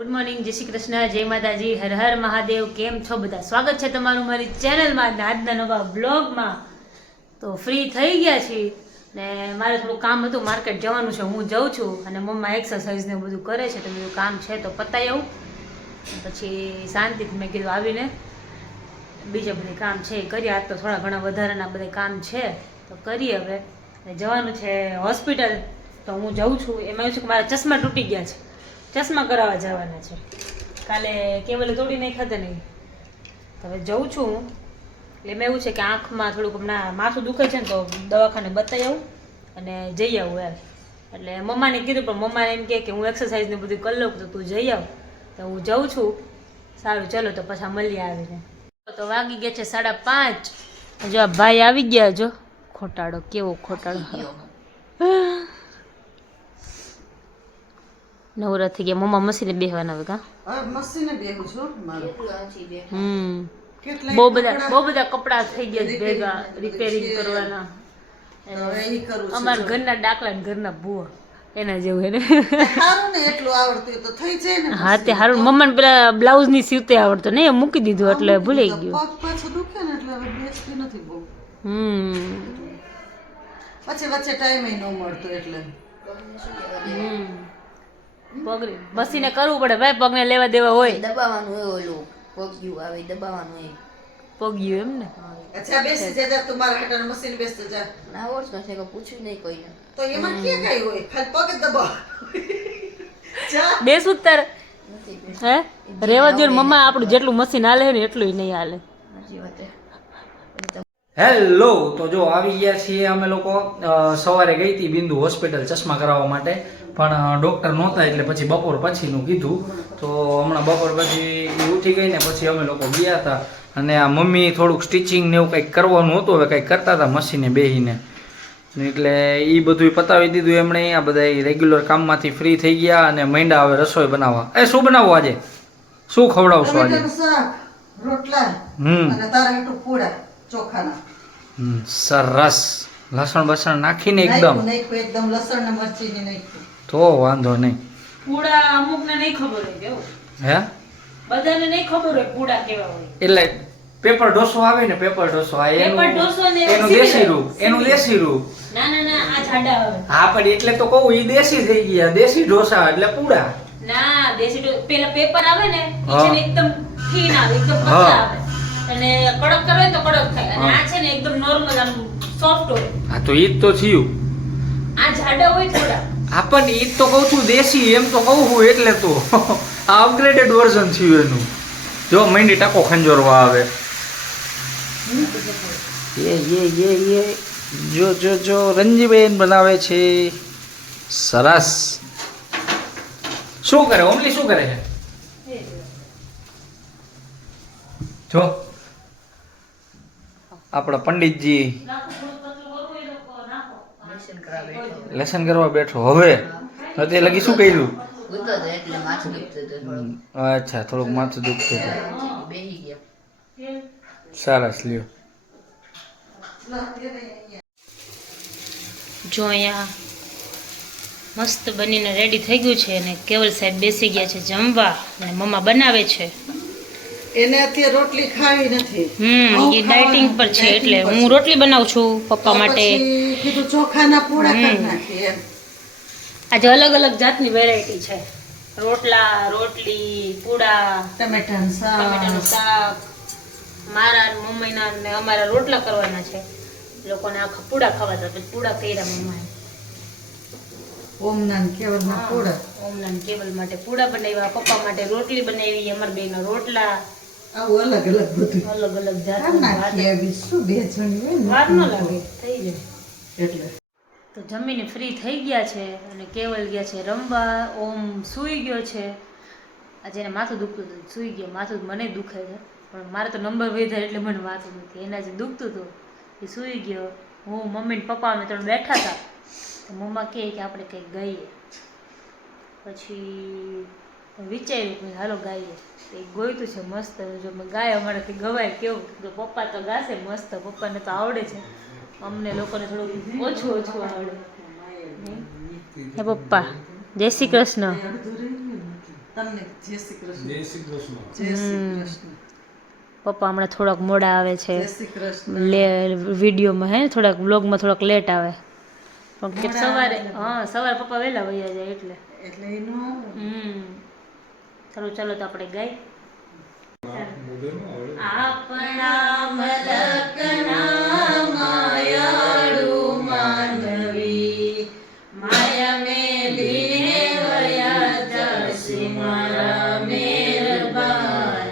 Good morning, જય શ્રી કૃષ્ણ, જય માતાજી, હર હર મહાદેવ. કેમ છો બધા? સ્વાગત છે તમારું મારી ચેનલમાં આજના નવા બ્લોગમાં. તો ફ્રી થઈ ગયા છીએ ને મારે થોડું કામ હતું, માર્કેટ જવાનું છે. હું જાઉં છું અને મમ્મા એક્સરસાઇઝ ને બધું કરે છે, તો બધું કામ છે તો પતાવી આવું. પછી શાંતિથી મેં કીધું આવીને બીજા બધે કામ છે એ કરીએ. આજ તો થોડા ઘણા વધારાના બધા કામ છે તો કરીએ. હવે જવાનું છે હોસ્પિટલ, તો હું જાઉં છું. એમાં એવું છે કે મારા ચશ્મા તૂટી ગયા છે, ચશ્મા કરાવવા જવાના છે. કાલે કેવલે તોડી નાખ્યા હતા નહીં, હવે જઉં છું હું. એટલે એમાં એવું છે કે આંખમાં થોડુંક હમણાં માથું દુખે છે ને, તો દવાખાને બતાવી આવું અને જઈ આવું એમ. એટલે મમ્માને કીધું, પણ મમ્માને એમ કે હું એક્સરસાઇઝ ને બધું કરી લઉં, તો તું જઈ આવ. તો હું જાઉં છું. સારું, ચલો તો પછી મળીએ આવીને. તો વાગી ગયા છે 5:30. જો આ ભાઈ આવી ગયા. જો ખોટાડો, કેવો ખોટાડો નવરા થઈ ગયા. મમ્મા મશીને બેહવાના હવે કા મશીને બેહું છું મારું. બહુ બધા કપડા થઈ ગયા ભેગા, રિપેરિંગ કરવાના. અમારા ઘરના ડાકલા ને ઘરના ભૂવા એના જેવું હે ને. સારું ને, એટલું આવડતું તો થઈ જાય ને. હા, તે સારું. મમ્માને પેલા બ્લાઉઝ ની સીવતે આવડતો ને, એ મૂકી દીધું એટલે ભૂલાઈ ગયું. પગ પાછું દુખે ને એટલે હવે બેસતી નથી બહુ. પછી વચ્ચે ટાઈમ ન મળતો એટલે પગરી બસીને કરવું પડે ભાઈ, પગને લેવા દેવા હોય. દબાવવાનું હોય, ઓલું પગ્યું આવે દબાવવાનું હોય. પગ્યું એમ ને. અચ્છા બેસી જા, તમારા હાટાનું મશીન બેસતો જા. ના આવડતું નથી, કોઈ પૂછ્યું નહીં કોઈને. તો એમાં કે કઈ હોય, ખાલી પગ જ દબાવ. જા બેસું તાર હે રેવા દો. મમ્મા આપણું જેટલું મશીન હાલે ને એટલું નહીં હાલે. હેલો, તો જો આવી ગયા છીએ અમે લોકો. સવારે ગઈ હતી બિંદુ હોસ્પિટલ ચશ્મા કરાવવા માટે, પણ ડૉક્ટર નહોતા એટલે પછી બપોર પછીનું કીધું. તો હમણાં બપોર પછી ઉઠી ગઈ ને પછી અમે લોકો ગયા હતા. અને આ મમ્મી થોડુંક સ્ટિચિંગ ને એવું કંઈક કરવાનું હતું, હવે કંઈક કરતા હતા મશીને બેસીને, એટલે એ બધું પતાવી દીધું એમણે. આ બધા રેગ્યુલર કામમાંથી ફ્રી થઈ ગયા અને માંડ્યા હવે રસોઈ બનાવવા. શું બનાવવું આજે? શું ખવડાવશો આજે? શાક, રોટલા અને તારા હાટુ પૂડા ચોખાના. સરસ. લસણ બસણ નાખીને એકદમ એકદમ લસણ ને મરચી ને નાખ્યું તો વાંધો નહીં. પૂડા અમુક ને નહીં ખબર હોય કેવું, હે બધાને નહીં ખબર હોય પૂડા કેવા હોય. એટલે પેપર ઢોસો આવે ને, પેપર ઢોસો આ પેપર ઢોસો ને એનું દેશી રૂપ, એનું દેશી રૂપ. ના ના ના, આ જાડા આવે. હા, પણ એટલે તો કહું ઈ દેશી થઈ ગયા. દેશી ઢોસા એટલે પૂડા. ના, દેશી પેલા પેપર આવે ને, ઈ છે ને એકદમ થીન આવે, એકદમ પતલા આવે. અને કડક કરે તો કડક થાય, અને આ છે ને એકદમ નોર્મલ આમ સોફ્ટ હોય. હા, તો ઈ જ તો થયું. આ જાડા હોય થોડા. હા, પણ ઈ જ તો કહું છું દેશી, એમ તો કહું હું. એટલે તો આ અપગ્રેડેડ વર્ઝન થયું એનું. જો મહિની ટાકો ખંજોરવા આવે. ये जो રંજીબેન બનાવે છે. સરસ. શું કરે ઓમલી, શું કરે છે? જો આપણા પંડિતજી લેસન કરવા બેઠો. હવે તે લગી શું કર્યું? એટલે માથું દુખતું હતું. અચ્છા, થોડુંક માથું દુખતું હતું. બેહી ગયા. સરસ, લ્યો. જો અહીંયા મસ્ત બનીને રેડી થઈ ગયું છે, અને કેવલ સાહેબ બેસી ગયા છે જમવા, અને મમ્મા બનાવે છે. એને અત્યારે રોટલી ખાવી નથી. એ ડાયટિંગ પર છે, એટલે હું રોટલી બનાવું છું પપ્પા માટે. કીધું ચોખાના પૂડા કરી નાખી એમ. આજે અલગ અલગ જાતની વેરાયટી છે. રોટલા, રોટલી, પૂડા, ટમેટાનું ટમેટાનું શાક. મારા મમ્મીના ને અમારા રોટલા કરવાના છે. લોકોને આખા પૂડા ખાવાતા, પછી પૂડા કર્યા મમ્માએ. ઓમના કેવલના પૂડા. ઓમલા ને કેવલ માટે પૂડા બનાવ્યા, પપ્પા માટે રોટલી બનાવી, અમારા બેના રોટલા. આવું અલગ અલગ બધું અલગ અલગ નાખીએ. જાતના. શું બે જણી હોય ને વાર ન લાગે, થઈ જાય. એટલે તો જમીને ફ્રી થઈ ગયા છે, અને કેવલ ગયા છે રમવા. ઓમ સૂઈ ગયો છે. આજે એને માથું દુખતું હતું, સૂઈ ગયો. માથું મને દુખે છે, પણ મારે તો નંબર વધારે એટલે મને માથું દુખે. એના જે દુખતું હતું એ સૂઈ ગયો. હું મમ્મી ને પપ્પા અમે ત્રણ બેઠા હતા, તો મમ્મા કહે કે આપણે કંઈક ગાઈએ. પછી વિચાર્યું કે હાલો ગાઈએ. એ ગોયતું છે મસ્ત. જો મેં ગાય અમારાથી ગવાય કેવું, તો પપ્પા તો ગાશે મસ્ત. પપ્પાને તો આવડે છે, અમને લોકોને થોડું ઓછું ઓછું આવડે. હે પપ્પા, જય શ્રી કૃષ્ણ. તમને જય શ્રી કૃષ્ણ. જય શ્રી કૃષ્ણ. જય શ્રી કૃષ્ણ. પપ્પા હમણાં થોડાક મોડા આવે છે જય શ્રી કૃષ્ણ. વિડીયોમાં હે થોડાક વ્લોગમાં થોડાક લેટ આવે પણ કે મોડા સવારે આવે. હા સવારે પપ્પા વહેલા વયા જાય એટલે એટલે એનું ચાલો ચાલો તો આપણે ગાઈ મોઢેમાં આવડે. આપણા મલકના માયાળુ માનવી માયા મેલીને વયા જાસી મારા મેરબાન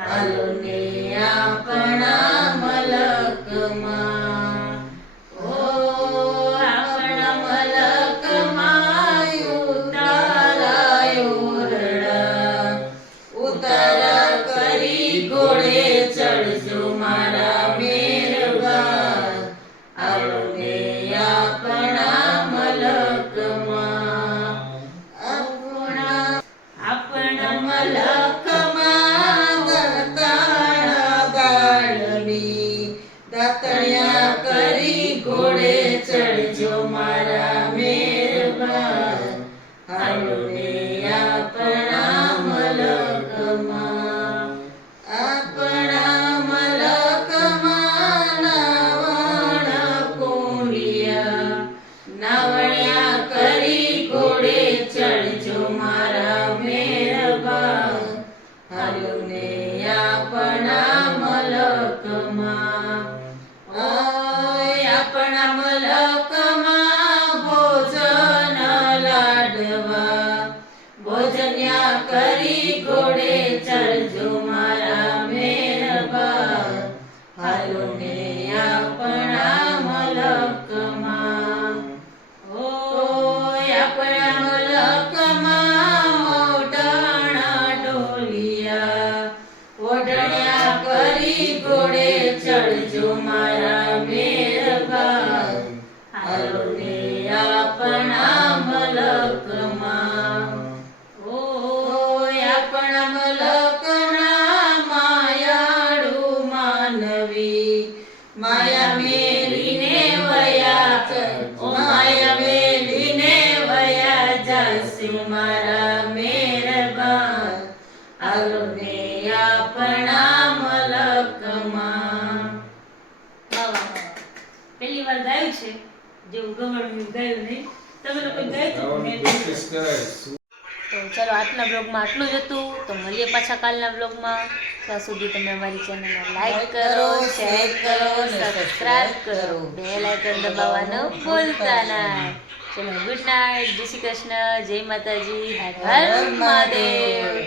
હાલો ને આપણા મલકમાં ઓ આપણા મલકમાં ઉતારાયો રડા ઉતારા કરી ઘોડે ચડજો મારા મેરબાન હાલો ને આપણા મલકમાં આપણા મલકમાં દાતાણા ગાળવી દાતણિયા કરી ઘોડે ચડજો મારા મેરબાન હાલો ને આપણા મલકમાં આપણા મલકમાં નાવણ કોંડિયા નાવણ્યા કરી ઘોડે ચડજો મારા મેરબાન હાલો ને આપણા મલકમાં આપણા મલકમાં ભોજન લાડવા ભોજન્યા કરી ઘોડે ચડજો મારા મેરબાન હાલો ને આપણા મલકમાં આપણા મલકમાં મોઢાણા ઢોલિયા ઓઢણ્યા કરી ઘોડે ચડજો મારા મેરબાન હાલો ને આપણા મલકમાં આપણા મલકના માયાળુ માનવી માયા મેલીને વયા માયા મેલીને વયા જાસી મારા મેરબાન હાલો ને આપણા મલકમાં પહેલી વાર ગાયું છે જેવું ગવડ્યું ગાયું નહીં તમે લોકો ગાવાની ગાયું પ્રેક્ટિસ કરાય. તો ચલો આજના બ્લોગમાં આટલું જ હતું તો મળીએ પાછા કાલના બ્લોગમાં ત્યાં સુધી તમે અમારી ચેનલને લાઈક કરો શેર કરો સબસ્ક્રાઇબ કરો બેલ આઇકન દબાવવાનું ભૂલતા ના ચલો ગુડ નાઇટ જય શ્રી કૃષ્ણ જય માતાજી હર હર મહાદેવ